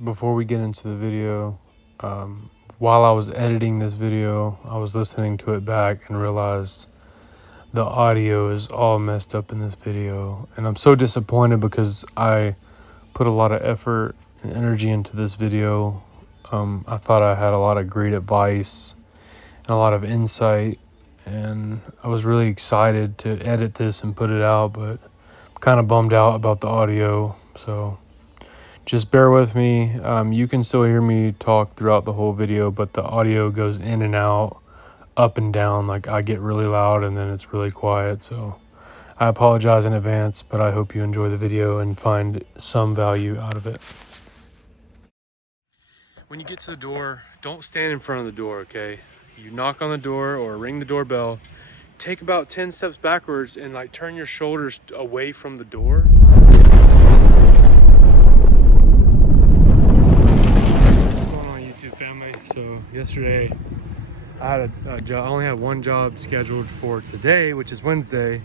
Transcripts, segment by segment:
Before we get into the video, while I was editing this video, I was listening to it back and realized the audio is all messed up in this video. And I'm so disappointed because I put a lot of effort and energy into this video. I thought I had a lot of great advice and a lot of insight, and I was really excited to edit this and put it out, but I'm kind of bummed out about the audio. So just bear with me. You can still hear me talk throughout the whole video, but the audio goes in and out, up and down. Like I get really loud and then it's really quiet. So I apologize in advance, but I hope you enjoy the video and find some value out of it. When you get to the door, don't stand in front of the door, okay? You knock on the door or ring the doorbell. Take about 10 steps backwards and like turn your shoulders away from the door. YouTube family. So yesterday I had a job. I only had one job scheduled for today, which is Wednesday.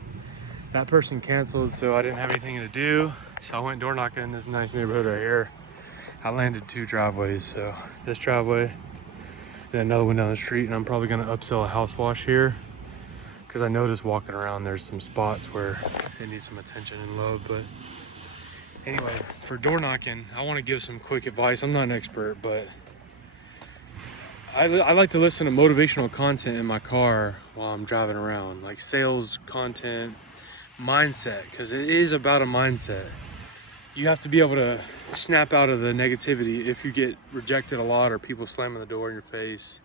That person canceled, so I didn't have anything to do. So I went door knocking in this nice neighborhood right here. I landed 2 driveways. So this driveway, then another one down the street, and I'm probably gonna upsell a house wash here because I noticed walking around there's some spots where it needs some attention and love. But anyway, for door knocking, I want to give some quick advice. I'm not an expert, but I like to listen to motivational content in my car while I'm driving around, like sales content, mindset, because it is about a mindset. You have to be able to snap out of the negativity if you get rejected a lot or people slamming the door in your face.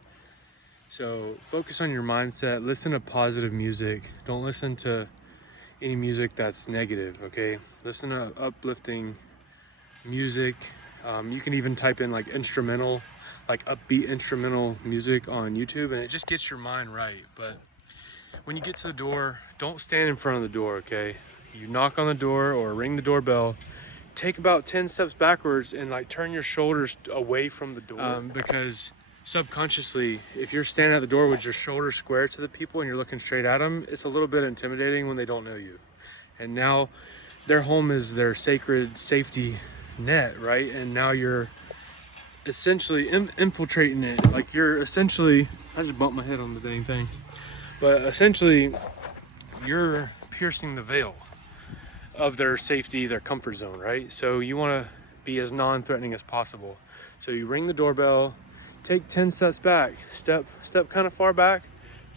So focus on your mindset, listen to positive music. Don't listen to any music that's negative, okay? Listen to uplifting music. You can even type in like instrumental, like upbeat instrumental music on YouTube, and it just gets your mind right. But when you get to the door, don't stand in front of the door, okay? You knock on the door or ring the doorbell. Take about 10 steps backwards and like turn your shoulders away from the door, because subconsciously, if you're standing at the door with your shoulders square to the people and you're looking straight at them, it's a little bit intimidating when they don't know you. And now their home is their sacred safety net, right? And now you're essentially infiltrating it. Like you're essentially, I just bumped my head on the dang thing, but essentially you're piercing the veil of their safety, their comfort zone, right? So you want to be as non-threatening as possible. So you ring the doorbell, take 10 steps back, step kind of far back,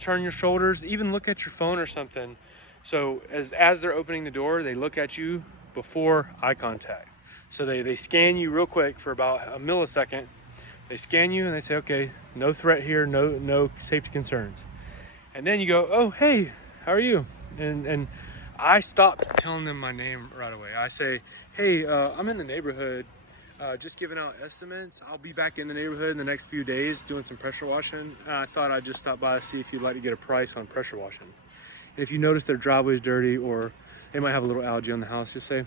turn your shoulders, even look at your phone or something. So as they're opening the door, they look at you before eye contact. So they scan you real quick for about a millisecond. They scan you and they say, okay, no threat here, no safety concerns. And then you go, oh, hey, how are you? And I stopped telling them my name right away. I say, hey, I'm in the neighborhood, just giving out estimates. I'll be back in the neighborhood in the next few days doing some pressure washing. I thought I'd just stop by to see if you'd like to get a price on pressure washing. And if you notice their driveway's dirty or they might have a little algae on the house, just say,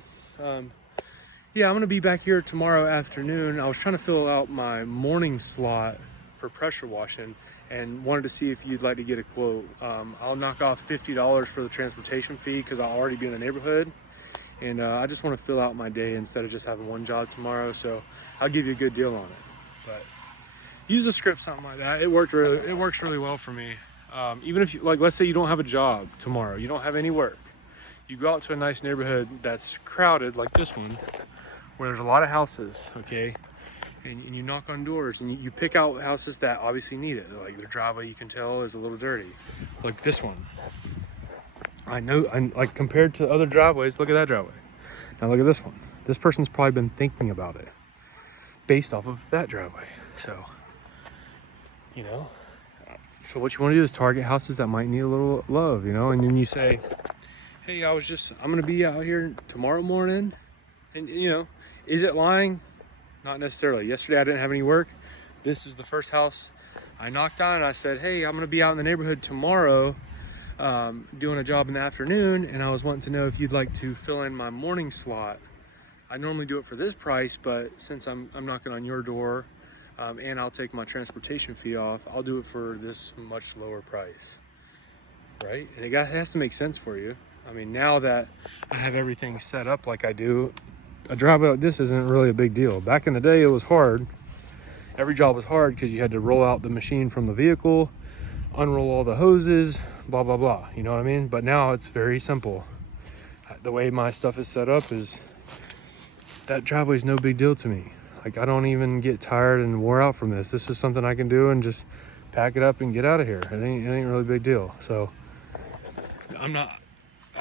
yeah, I'm gonna be back here tomorrow afternoon. I was trying to fill out my morning slot for pressure washing and wanted to see if you'd like to get a quote. I'll knock off $50 for the transportation fee because I'll already be in the neighborhood. And I just want to fill out my day instead of just having one job tomorrow. So I'll give you a good deal on it. But use a script, something like that. It works really well for me. Even if you, like, let's say you don't have a job tomorrow, you don't have any work. You go out to a nice neighborhood that's crowded like this one, where there's a lot of houses, okay? And you knock on doors and you pick out houses that obviously need it. Like their driveway, you can tell, is a little dirty. Like this one. I know, like compared to other driveways, look at that driveway. Now look at this one. This person's probably been thinking about it based off of that driveway. So, you know, so what you want to do is target houses that might need a little love, you know, and then you say, hey, I'm gonna be out here tomorrow morning. And you know, is it lying? Not necessarily. Yesterday I didn't have any work. This is the first house I knocked on and I said, hey, I'm gonna be out in the neighborhood tomorrow doing a job in the afternoon, and I was wanting to know if you'd like to fill in my morning slot. I normally do it for this price, but since I'm knocking on your door and I'll take my transportation fee off, I'll do it for this much lower price, right? And it has to make sense for you. I mean, now that I have everything set up like I do, a driveway like this isn't really a big deal. Back in the day, it was hard. Every job was hard because you had to roll out the machine from the vehicle, unroll all the hoses, blah, blah, blah. You know what I mean? But now it's very simple. The way my stuff is set up is that driveway is no big deal to me. Like, I don't even get tired and wore out from this. This is something I can do and just pack it up and get out of here. It ain't really a big deal. So I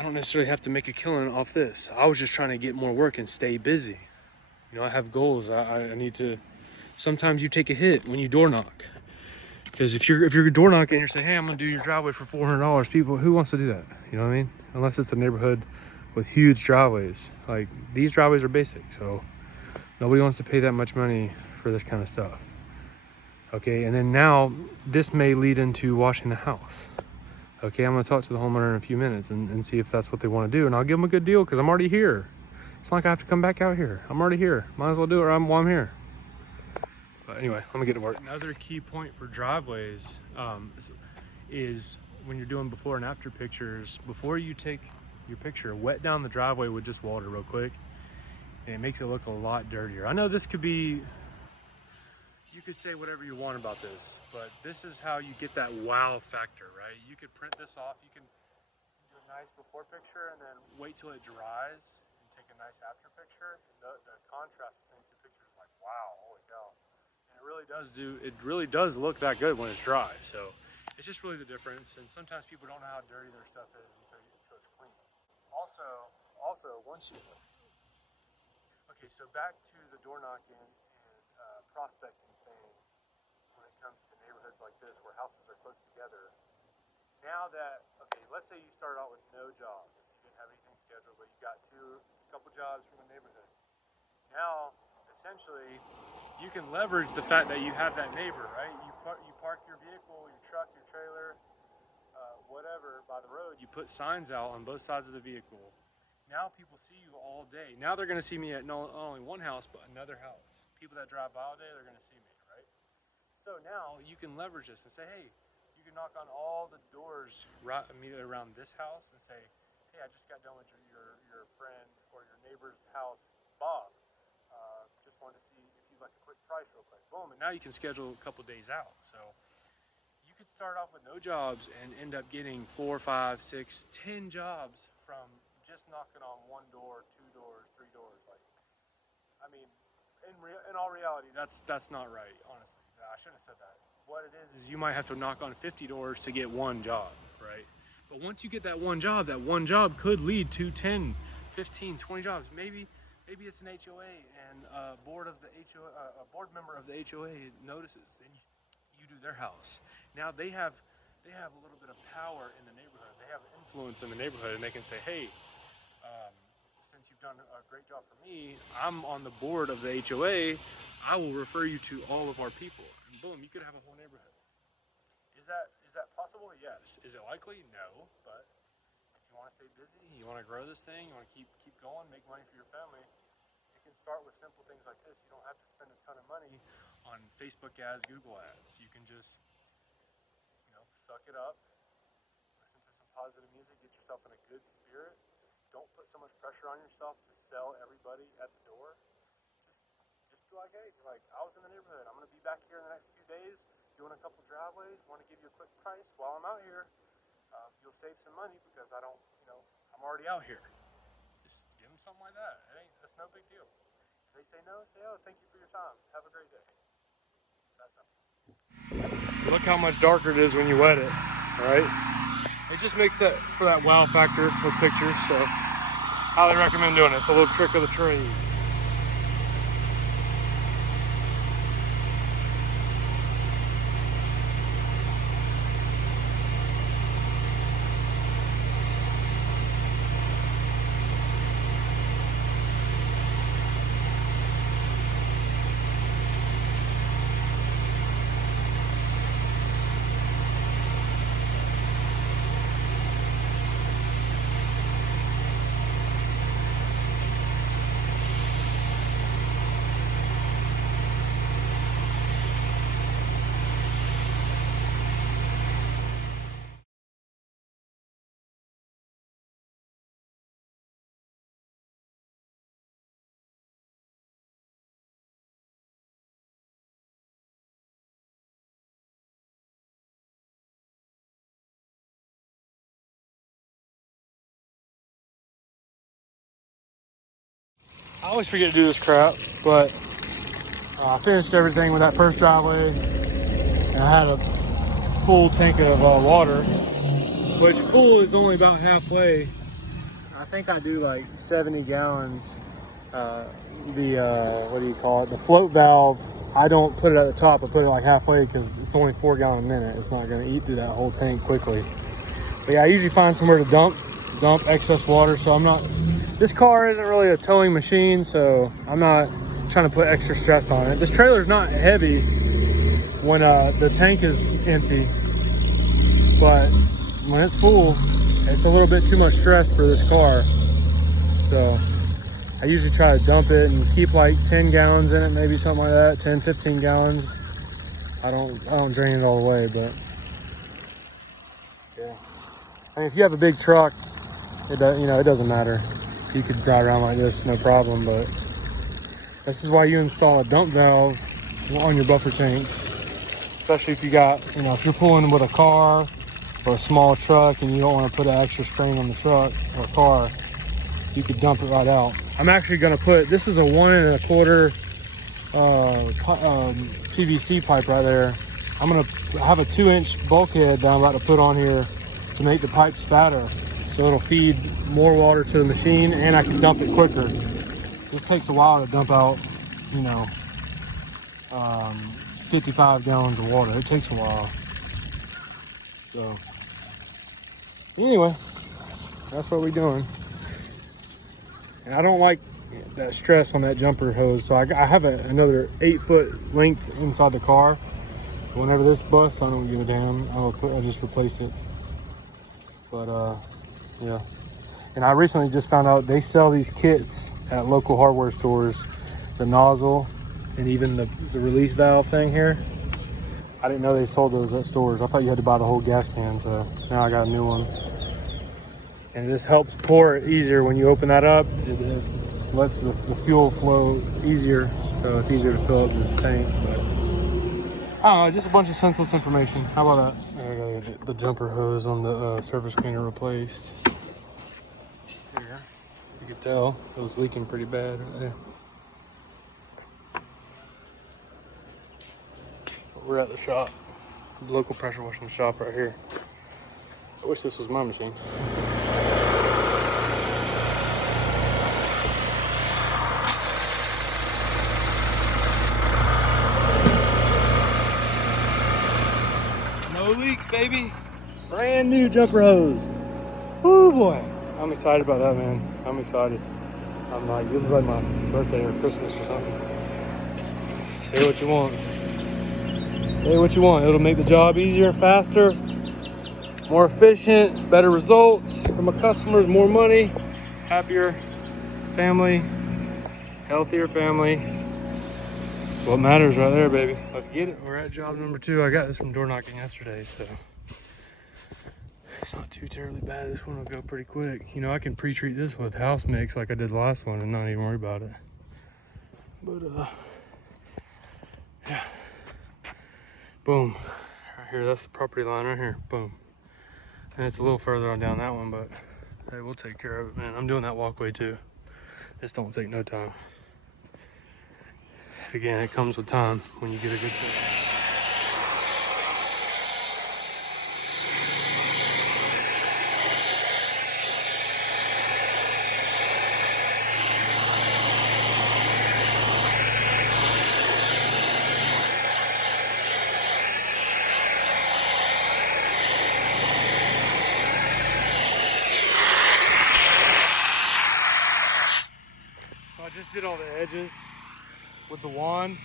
don't necessarily have to make a killing off this. I was just trying to get more work and stay busy. You know, I have goals. I need to, sometimes you take a hit when you door knock. Because if you're door knocking and you're saying, hey, I'm gonna do your driveway for $400, people, who wants to do that? You know what I mean? Unless it's a neighborhood with huge driveways. Like, these driveways are basic, so nobody wants to pay that much money for this kind of stuff. Okay, and then now this may lead into washing the house. Okay, I'm gonna talk to the homeowner in a few minutes and see if that's what they want to do, and I'll give them a good deal because I'm already here. It's not like I have to come back out here. I'm already here. Might as well do it while I'm here. But anyway, I'm gonna get to work. Another key point for driveways is when you're doing before and after pictures, before you take your picture, wet down the driveway with just water real quick, and it makes it look a lot dirtier. I know this could be, you could say whatever you want about this, but this is how you get that wow factor, right? You could print this off, you can do a nice before picture and then wait till it dries and take a nice after picture. The contrast between the two pictures is like, wow, holy cow. And it really does look that good when it's dry. So it's just really the difference. And sometimes people don't know how dirty their stuff is until it's clean. Also, once you, okay, so back to the door knocking and prospecting thing when it comes to neighborhoods like this where houses are close together. Now that, okay, let's say you start out with no jobs, you didn't have anything scheduled, but you got a couple jobs from the neighborhood. Now, essentially, you can leverage the fact that you have that neighbor, right? You park your vehicle, your truck, your trailer, whatever, by the road. You put signs out on both sides of the vehicle. Now people see you all day. Now they're going to see me at not only one house, but another house. People that drive by all day, they're going to see me, right? So now you can leverage this and say, hey, you can knock on all the doors right immediately around this house and say, hey, I just got done with your friend or your neighbor's house, Bob. Just wanted to see if you'd like a quick price real quick. Boom, and now you can schedule a couple days out. So you could start off with no jobs and end up getting 4, 5, 6, 10 jobs from just knocking on one door, 2 doors, 3 doors. Like, I mean, in all reality, that's not right, honestly. I shouldn't have said that. What it is you might have to knock on 50 doors to get one job, right? But once you get that one job could lead to 10, 15, 20 jobs. Maybe it's an HOA and a board member of the HOA notices, and you do their house. Now they have a little bit of power in the neighborhood. They have influence in the neighborhood, and they can say, hey, since you've done a great job for me, I'm on the board of the HOA, I will refer you to all of our people. And boom, you could have a whole neighborhood. Is that possible? Yes. Is it likely? No. But if you want to stay busy, you want to grow this thing, you want to keep going, make money for your family, you can start with simple things like this. You don't have to spend a ton of money on Facebook ads, Google ads. You can just, suck it up, listen to some positive music, get yourself in a good spirit. Don't put so much pressure on yourself to sell everybody at the door. Just be like, hey, I was in the neighborhood. I'm going to be back here in the next few days doing a couple driveways. Want to give you a quick price while I'm out here. You'll save some money because I'm already out here. Just give them something like that. That's no big deal. If they say no, say, oh, thank you for your time. Have a great day. That's simple. Look how much darker it is when you wet it, right? It just makes that for that wow factor with pictures, so highly recommend doing it. It's a little trick of the trade. I always forget to do this crap, but I finished everything with that first driveway, and I had a full tank of water, which full is only about halfway. I think I do like 70 gallons. What do you call it? The float valve, I don't put it at the top, I put it like halfway because it's only 4 gallon a minute. It's not gonna eat through that whole tank quickly. But yeah, I usually find somewhere to dump excess water, so I'm not, this car isn't really a towing machine, so I'm not trying to put extra stress on it. This trailer's not heavy when the tank is empty, but when it's full, it's a little bit too much stress for this car. So I usually try to dump it and keep like 10 gallons in it, maybe something like that, 10, 15 gallons. I don't drain it all the way, but yeah. I mean, if you have a big truck, it doesn't matter. You could drive around like this, no problem, but this is why you install a dump valve on your buffer tanks, especially if you got, if you're pulling with a car or a small truck and you don't want to put an extra strain on the truck or car, you could dump it right out. I'm actually going to put, this is a 1 1/4 PVC pipe right there. I'm going to have a 2-inch bulkhead that I'm about to put on here to make the pipe spatter, so it'll feed more water to the machine and I can dump it quicker. This takes a while to dump out, 55 gallons of water. It takes a while. So anyway, that's what we're doing. And I don't like that stress on that jumper hose, so I have another 8-foot length inside the car. Whenever this busts, I don't give a damn. I'll just replace it. But yeah. And I recently just found out they sell these kits at local hardware stores, the nozzle and even the release valve thing here. I didn't know they sold those at stores. I thought you had to buy the whole gas can, so now I got a new one. And this helps pour it easier when you open that up. It lets the fuel flow easier, so it's easier to fill up the tank. But I don't know, just a bunch of senseless information. How about that? I gotta get the jumper hose on the surface cleaner replaced. Here, you can tell it was leaking pretty bad right there. But we're at the shop, the local pressure washing shop right here. I wish this was my machine. No leaks, baby. Brand new jumper hose. Oh boy. I'm excited about that, man. I'm excited. I'm like, this is like my birthday or Christmas or something. Say what you want. Say what you want. It'll make the job easier, faster, more efficient, better results for my customers, more money, happier family, healthier family. That's what matters right there, baby. Let's get it. We're at job number 2. I got this from door knocking yesterday, so it's not too terribly bad. This one will go pretty quick. I can pre-treat this with house mix like I did the last one and not even worry about it. But yeah. Boom. Right here, that's the property line right here. Boom. And it's a little further on down that one, but hey, we'll take care of it, man. I'm doing that walkway too. This don't take no time. Again, it comes with time when you get a good thing. So I just did all the edges with the wand,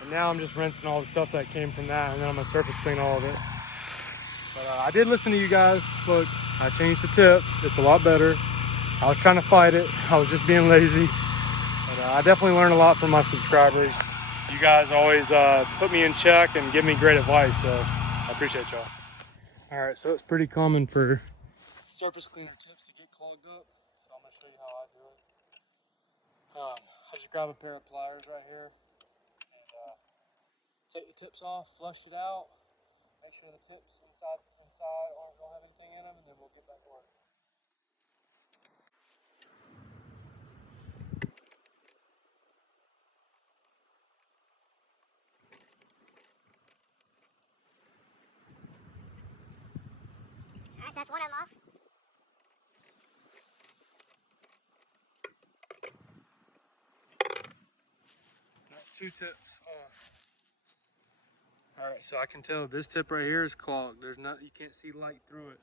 and now I'm just rinsing all the stuff that came from that, and then I'm gonna surface clean all of it. But I did listen to you guys. Look, I changed the tip. It's a lot better. I was trying to fight it. I was just being lazy. But I definitely learned a lot from my subscribers. You guys always put me in check and give me great advice, so I appreciate y'all. All right, so it's pretty common for surface cleaner tips to get clogged up. So I'm gonna show you how I do it. I just grab a pair of pliers right here and take the tips off, flush it out, make sure the tips inside don't have anything in them, and then we'll get back to work. so that's one of them off. That's 2 tips off. All right, so I can tell this tip right here is clogged. There's not, you can't see light through it.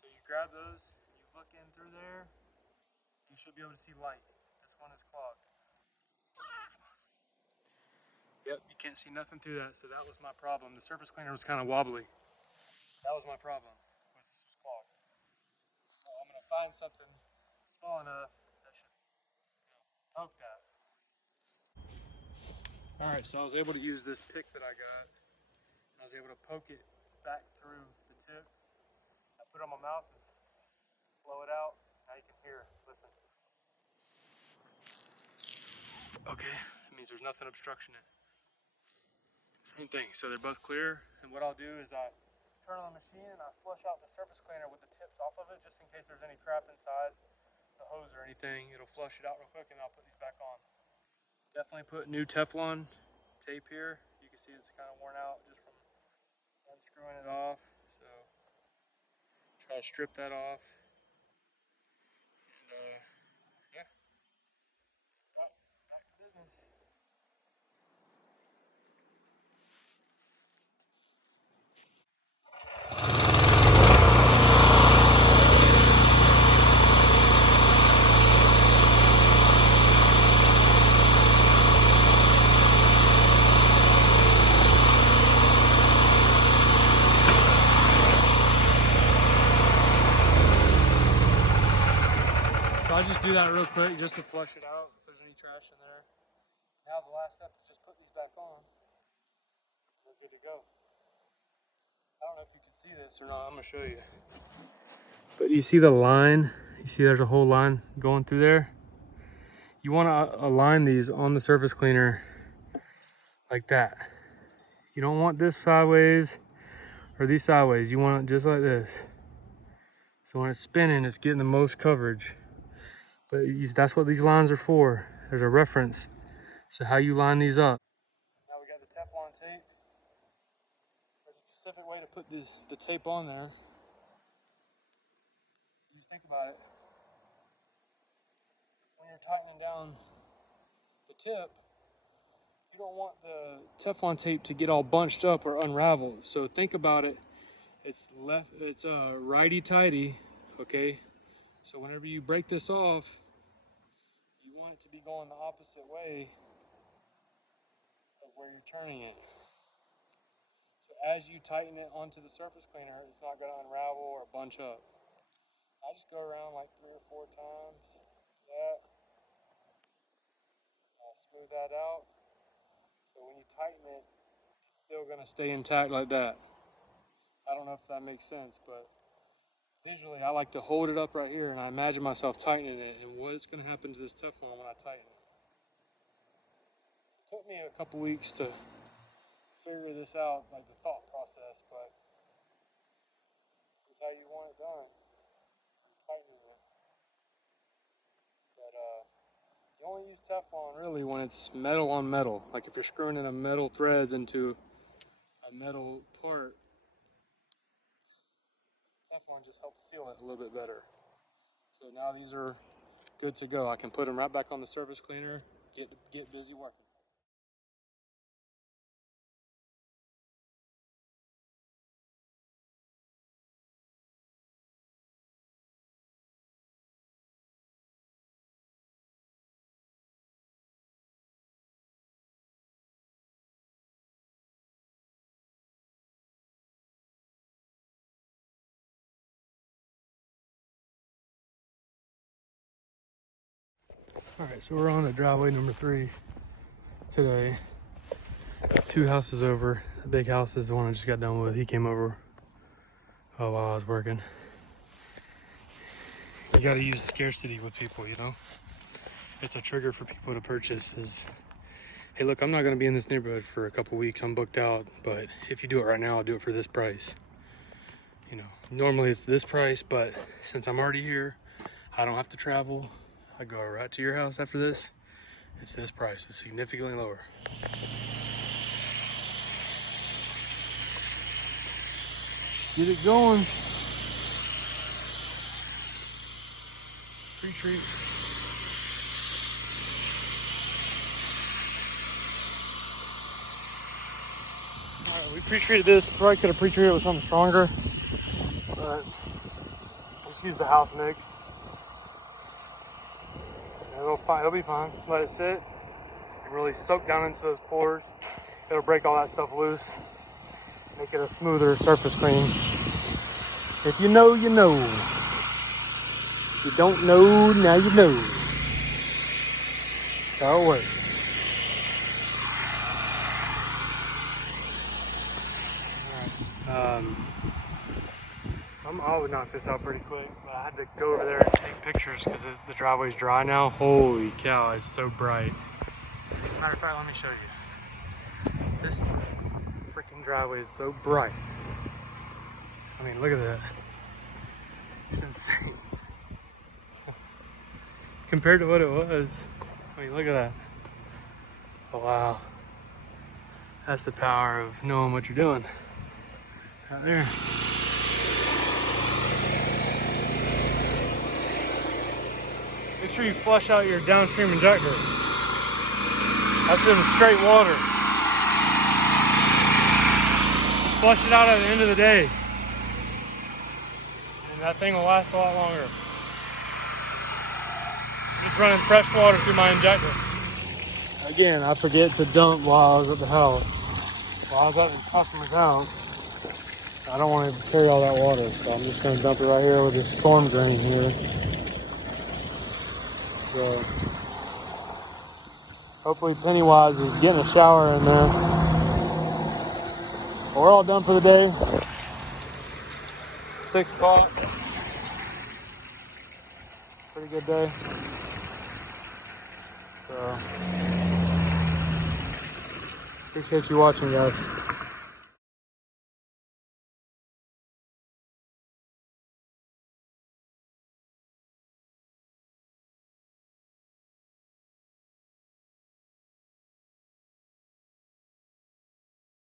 So you grab those, you look in through there, you should be able to see light. This one is clogged. Yep, you can't see nothing through that, so that was my problem. The surface cleaner was kind of wobbly. That was my problem, was this was clogged. So I'm gonna find something small enough that should, poke that. All right, so I was able to use this pick that I got. I was able to poke it back through the tip. I put it on my mouth and blow it out. Now you can hear it. Listen. Okay, that means there's nothing obstruction it. Same thing, so they're both clear. And what I'll do is I turn on the machine and I flush out the surface cleaner with the tips off of it, just in case there's any crap inside the hose or anything. It'll flush it out real quick and I'll put these back on. Definitely put new Teflon tape here. You can see it's kind of worn out just from unscrewing it off. So try to strip that off. And yeah, back to business. So I just do that real quick just to flush it out if there's any trash in there. Now the last step is just put these back on. We're good to go. I don't know if you can see this or not. I'm gonna show you. But you see the line? You see there's a whole line going through there? You want to align these on the surface cleaner like that. You don't want this sideways or these sideways. You want it just like this. So when it's spinning, it's getting the most coverage. But that's what these lines are for. There's a reference. So how you line these up. Now we got the Teflon tape. There's a specific way to put the tape on there. You just think about it. When you're tightening down the tip, you don't want the Teflon tape to get all bunched up or unraveled. So think about it. It's righty tighty, okay? So whenever you break this off, you want it to be going the opposite way of where you're turning it. So as you tighten it onto the surface cleaner, it's not going to unravel or bunch up. I just go around like 3 or 4 times. That. I'll smooth that out. So when you tighten it, it's still going to stay intact like that. I don't know if that makes sense, but visually I like to hold it up right here and I imagine myself tightening it and what is going to happen to this Teflon when I tighten it. It took me a couple weeks to figure this out, like the thought process, but this is how you want it done. Tightening it. But you only use Teflon really when it's metal on metal. Like if you're screwing in a metal threads into a metal part, Teflon just helps seal it a little bit better. So now these are good to go. I can put them right back on the surface cleaner, get busy working. All right, so we're on the driveway number 3 today. 2 houses over. The big house is the one I just got done with. He came over while I was working. You gotta use scarcity with people, you know? It's a trigger for people to purchase is, hey look, I'm not gonna be in this neighborhood for a couple weeks. I'm booked out, but if you do it right now, I'll do it for this price. You know, normally it's this price, but since I'm already here, I don't have to travel. I go right to your house after this. It's this price. It's significantly lower. Get it going. Pre-treat. Alright, we pre-treated this. Probably could have pre-treated it with something stronger, but just use the house mix. And it'll be fine. Let it sit and really soak down into those pores. It'll break all that stuff loose. Make it a smoother surface clean. If you know, you know. If you don't know, now you know. That's how it works. Alright. I would knock this out pretty quick, but I had to go over there and take pictures because the driveway's dry now. Holy cow, it's so bright. Matter of fact, let me show you. This freaking driveway is so bright. I mean, look at that. It's insane. Compared to what it was. I mean, look at that. Oh, wow. That's the power of knowing what you're doing. Out there. Make sure you flush out your downstream injector. That's in straight water. Just flush it out at the end of the day. And that thing will last a lot longer. Just running fresh water through my injector. Again, I forget to dump while I was at the house. While I was at the customer's house. I don't want to carry all that water, so I'm just going to dump it right here with this storm drain here. So, hopefully Pennywise is getting a shower in there. Well, we're all done for the day. 6 o'clock. Pretty good day. So, appreciate you watching, guys.